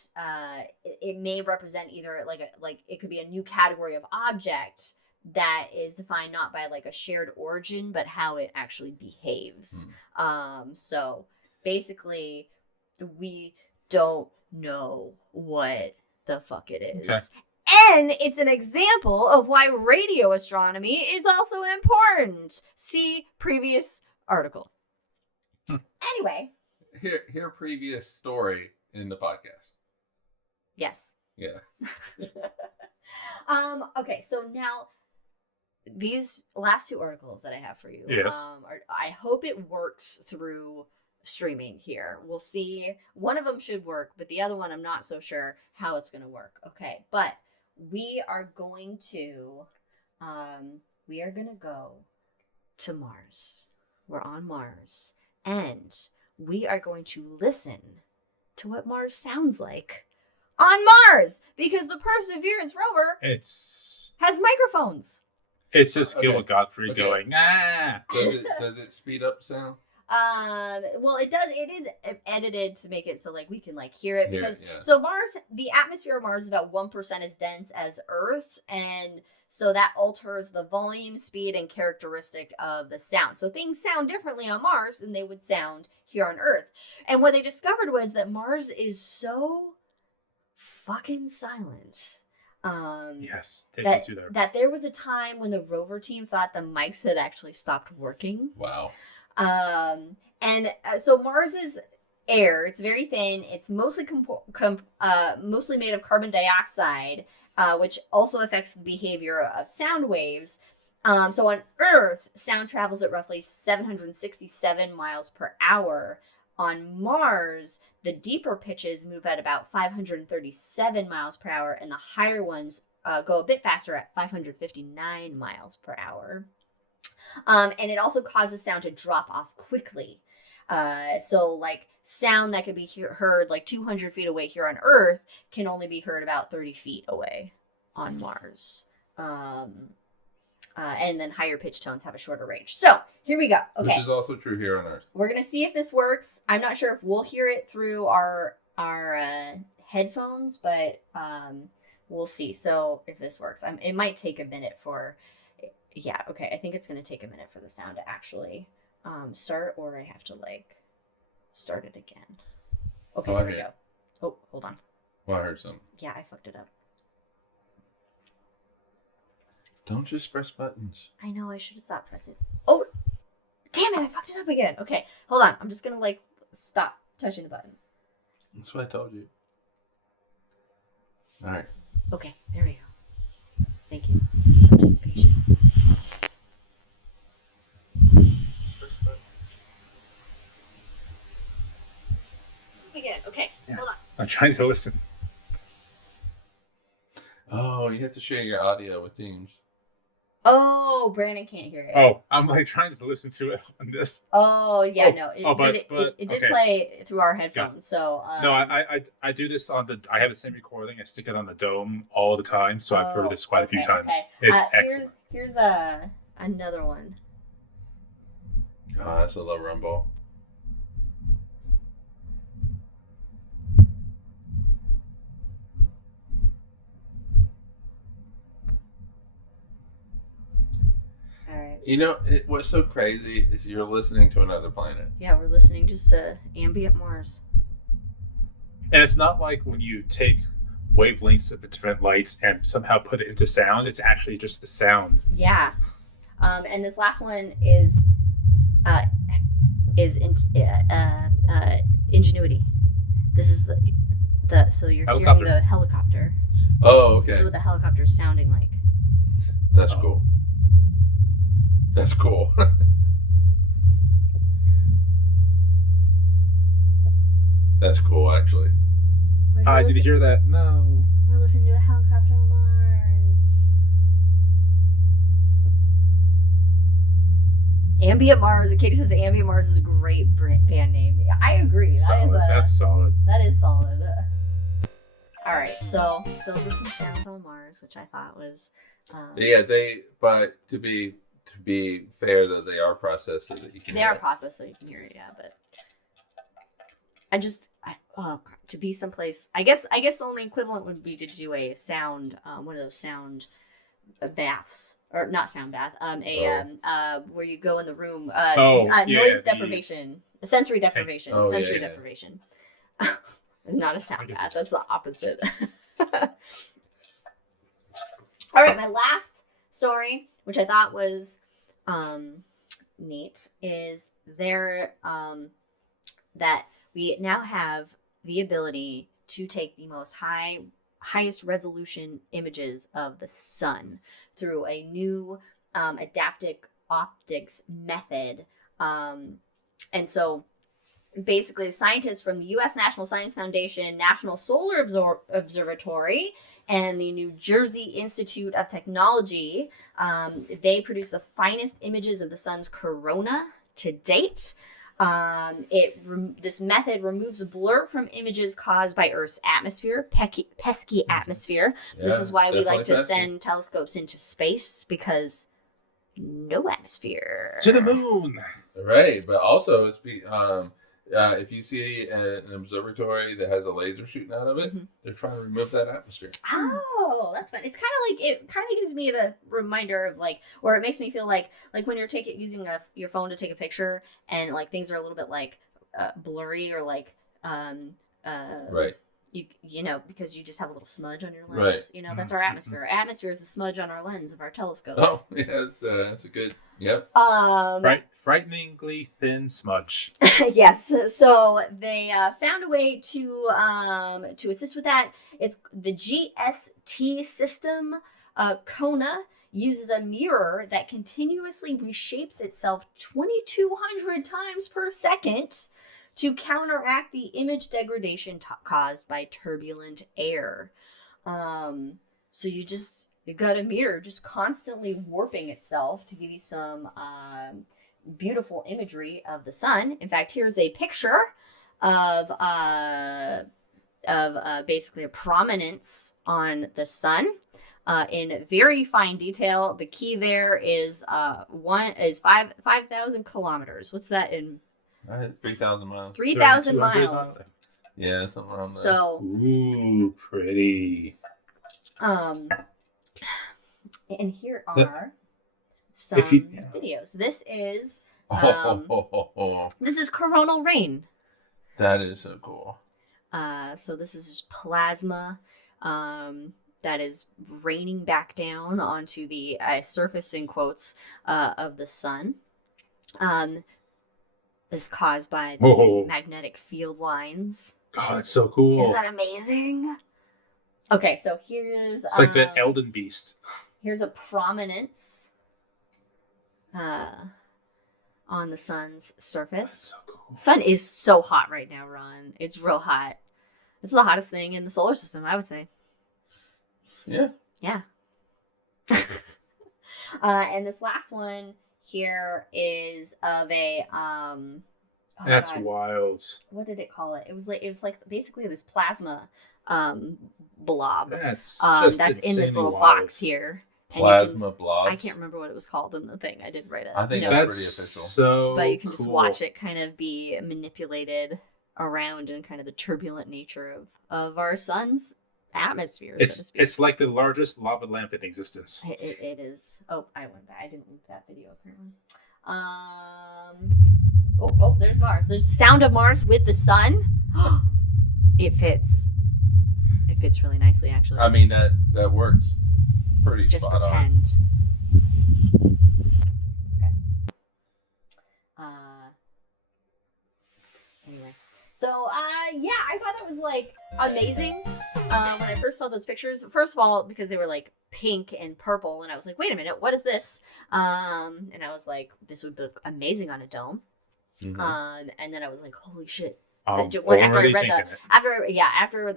it may represent either like it could be a new category of object that is defined not by like a shared origin, but how it actually behaves. So basically, we don't know what the fuck it is. And it's an example of why radio astronomy is also important. See previous article. Anyway. Here previous story in the podcast. Yes. Yeah. Okay, so now these last two articles that I have for you. Yes. I hope it works through streaming here. We'll see. One of them should work, but the other one I'm not so sure how it's going to work. Okay, but we are going to go to Mars. We're on Mars, and we are going to listen to what Mars sounds like on Mars, because the Perseverance rover has microphones. It's just Gil Godfrey Okay. going, ah. Does it speed up sound? Well, it does. It is edited to make it so like we can like hear it, because Yeah. so Mars, the atmosphere of Mars is about 1% as dense as Earth, and so that alters the volume, speed, and characteristic of the sound. So things sound differently on Mars than they would sound here on Earth. And what they discovered was that Mars is so fucking silent. Yes, take me to there. That there was a time when the rover team thought the mics had actually stopped working. Wow. So Mars's air, it's very thin. It's mostly mostly made of carbon dioxide, which also affects the behavior of sound waves. So on Earth, sound travels at roughly 767 miles per hour. On Mars, the deeper pitches move at about 537 miles per hour, and the higher ones go a bit faster at 559 miles per hour. And it also causes sound to drop off quickly. So like sound that could be heard like 200 feet away here on Earth can only be heard about 30 feet away on Mars. And then higher pitch tones have a shorter range. So here we go. Okay. This is also true here on Earth. We're going to see if this works. I'm not sure if we'll hear it through our headphones, but we'll see. So if this works, it might take a minute yeah, okay. I think it's going to take a minute for the sound to actually start, or I have to like start it again. Okay, here we go. Oh, hold on. Well, I heard something. Yeah, I fucked it up. Don't just press buttons. I know, I should have stopped pressing. Oh, damn it, I fucked it up again. Okay, hold on. I'm just going to like stop touching the button. That's what I told you. All right. Okay, there we go. Thank you. I'm just patient. Again, okay, hold on. I'm trying to listen. Oh, you have to share your audio with Teams. Oh, Brandon can't hear it. Oh, I'm like trying to listen to it on this. Oh, yeah, no. It did okay. play through our headphones, so... No, I do this I have the same recording. I stick it on the dome all the time, so I've heard this quite a few times. Okay. It's excellent. Here's another one. Oh, that's a low rumble. You know, what's so crazy is you're listening to another planet. Yeah, we're listening just to ambient Mars. And it's not like when you take wavelengths of the different lights and somehow put it into sound. It's actually just the sound. Yeah. And this last one is Ingenuity. This is the so you're hearing the helicopter. Oh, okay. This is what the helicopter is sounding like. That's cool. That's cool. That's cool, actually. Hi, did you hear that? No. We're listening to a helicopter on Mars. Ambient Mars. Katie says Ambient Mars is a great band name. I agree. That's solid. That is solid. All right, so those were some sounds on Mars, which I thought was. Yeah, but to be fair, though, they are processed so that you can. They are processed so you can hear it, yeah. But to be someplace, I guess the only equivalent would be to do a sound, one of those sound baths, or not sound bath, where you go in the room, noise deprivation, sensory deprivation, deprivation. Not a sound bath. That's the opposite. All right, my last story, which I thought was neat, is that we now have the ability to take the highest resolution images of the sun through a new adaptive optics method. And so basically scientists from the U.S. National Science Foundation, National Solar Observatory, and the New Jersey Institute of Technology, they produce the finest images of the sun's corona to date. This method removes blur from images caused by Earth's atmosphere, pesky atmosphere. Yeah, this is why we like to pesky. send telescopes into space, because no atmosphere. To the moon. Right, but also if you see an observatory that has a laser shooting out of it, they're trying to remove that atmosphere. Oh, that's fun. It's kind of like, it kind of gives me the reminder of like, or it makes me feel like when you're using your phone to take a picture and like things are a little bit like blurry or like Right. You know, because you just have a little smudge on your lens. Right. You know, that's our atmosphere. Our atmosphere is the smudge on our lens of our telescopes. Oh, yeah, that's a good. Yep. Frighteningly thin smudge. Yes. So they found a way to assist with that. It's the GST system. Kona uses a mirror that continuously reshapes itself 2,200 times per second to counteract the image degradation caused by turbulent air. So you got a mirror just constantly warping itself to give you some beautiful imagery of the sun. In fact, here's a picture of basically a prominence on the sun in very fine detail. The key there is 5,000 kilometers. What's that in? 3,000 miles. 3,000 miles. Yeah, something around there. So, ooh, pretty. And here are some videos. This is this is coronal rain. That is so cool. So this is just plasma that is raining back down onto the surface, in quotes, of the sun. Is caused by the magnetic field lines. Oh, that's so cool. Is that amazing? Okay, so here's... It's like the Elden Beast. Here's a prominence on the sun's surface. That's so cool. Sun is so hot right now, Ron. It's real hot. It's the hottest thing in the solar system, I would say. Yeah. Yeah. And this last one here is of a that's wild. What did it call it? It was like basically this plasma blob. That's in this little box here. Plasma blob. I can't remember what it was called in the thing. I did write it. I think that's pretty official. So but you can just cool. watch it kind of be manipulated around in kind of the turbulent nature of our sun's atmosphere. It's like the largest lava lamp in existence. It is. Oh, I went back. I didn't link that video apparently. There's Mars. There's the sound of Mars with the sun. It fits. It fits really nicely, actually. I mean that works pretty just spot pretend. Okay. Anyway. So, yeah, I thought that was, like, amazing when I first saw those pictures. First of all, because they were, like, pink and purple, and I was like, wait a minute, what is this? And I was like, this would look amazing on a dome. Mm-hmm. And then I was like, holy shit. After the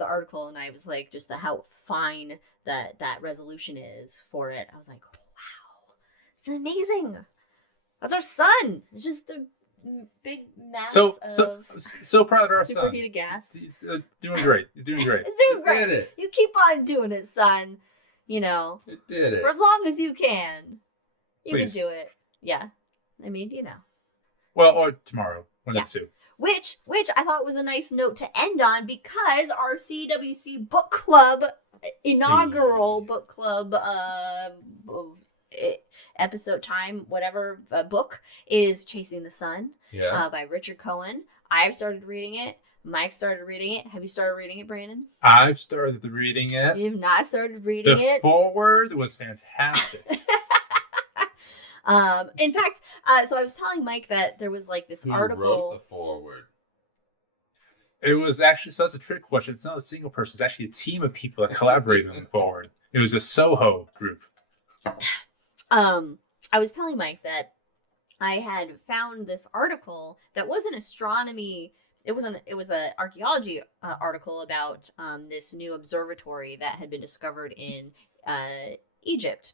article, and I was like, just how fine that resolution is for it. I was like, wow, it's amazing. That's our sun. It's just a big mass so proud of our son. Superheated gas. Doing great. He's doing great. It's doing great. Did it. You keep on doing it, son. You know, It did it. for as long as you can. You Please. can do it. Yeah. I mean, you know. Well, or tomorrow. One of the two. Which I thought was a nice note to end on, because our CWC book club, inaugural book club episode time, book is Chasing the Sun by Richard Cohen. I've started reading it. Mike started reading it. Have you started reading it, Brandon? I've started reading it. You've not started reading The it? foreword was fantastic. In fact, so I was telling Mike that there was like this Who article. wrote the foreword? It was actually, so that's a trick question. It's not a single person. It's actually a team of people that collaborated on the foreword. It was a Soho group. I was telling Mike that I had found this article that wasn't astronomy. It was an archaeology article about this new observatory that had been discovered in Egypt,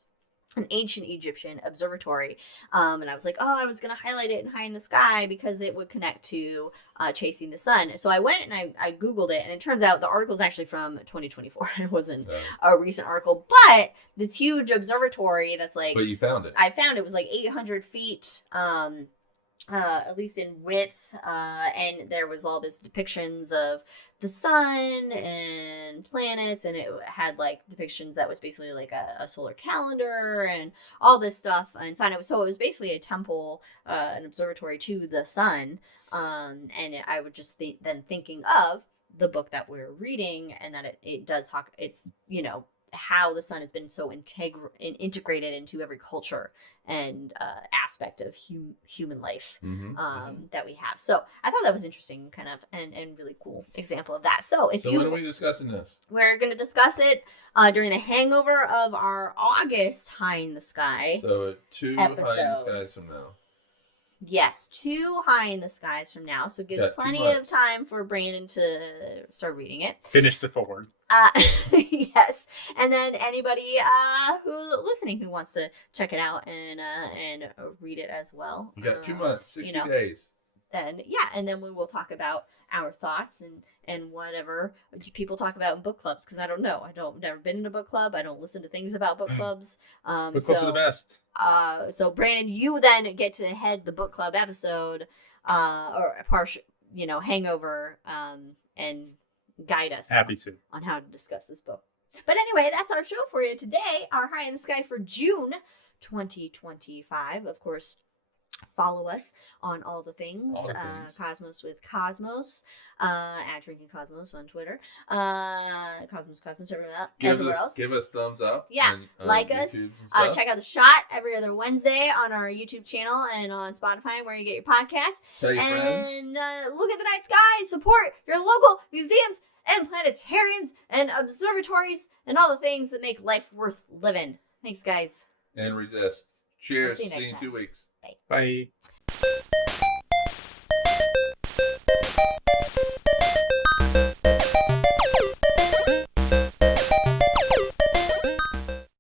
an ancient Egyptian observatory. And I was like, I was going to highlight it in High in the Sky because it would connect to Chasing the Sun. So I went and I Googled it, and it turns out the article is actually from 2024. It wasn't a recent article, but this huge observatory that's like... But you found it. I found it was like 800 feet, at least in width, and there was all these depictions of the sun and planets, and it had like depictions that was basically like a solar calendar and all this stuff inside it. So it was basically a temple, an observatory to the sun, and I would just then thinking of the book that we're reading, and that it does talk, it's, how the sun has been so integrated into every culture and aspect of human life that we have. So I thought that was interesting, kind of, and really cool example of that. So when are we discussing this? We're going to discuss it during the hangover of our August High in the Sky. So 2 episodes. High in the Skies from now. Yes, 2 High in the Skies from now. So it gives plenty of time for Brandon to start reading it. Finish the forward. Yes, and then anybody who listening who wants to check it out and read it as well. You got 2 months, 60 days. And then we will talk about our thoughts and whatever people talk about in book clubs, because I don't know. Never been in a book club. I don't listen to things about book clubs. Book clubs are the best. So Brandon, you then get to head the book club episode, or a partial, hangover, and guide us on how to discuss this book. But anyway, that's our show for you today. Our High in the Sky for June 2025. Of course, follow us on all the things. Cosmos with Cosmos, at Drinking Cosmos on Twitter. Cosmos everywhere else. Give us thumbs up. Yeah, and, like us. Check out The Shot every other Wednesday on our YouTube channel and on Spotify, where you get your podcasts. Tell your friends. And look at the night sky and support your local museums and planetariums and observatories and all the things that make life worth living. Thanks, guys. And resist. Cheers. We'll see you See you next in time. 2 weeks. Bye.